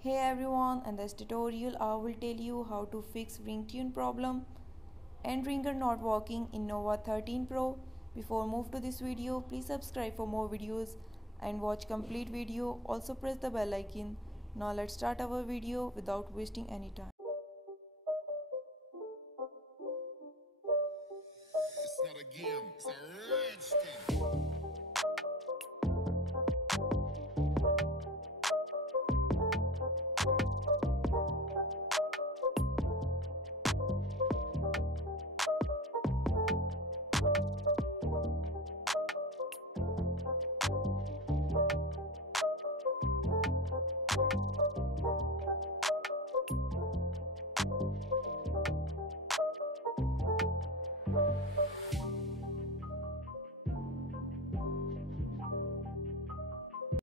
Hey everyone, in this tutorial I will tell you how to fix ringtone problem and ringer not working in Nova 13 Pro. Before move to this video, please subscribe for more videos and watch complete video. Also press the bell icon. Now let's start our video without wasting any time.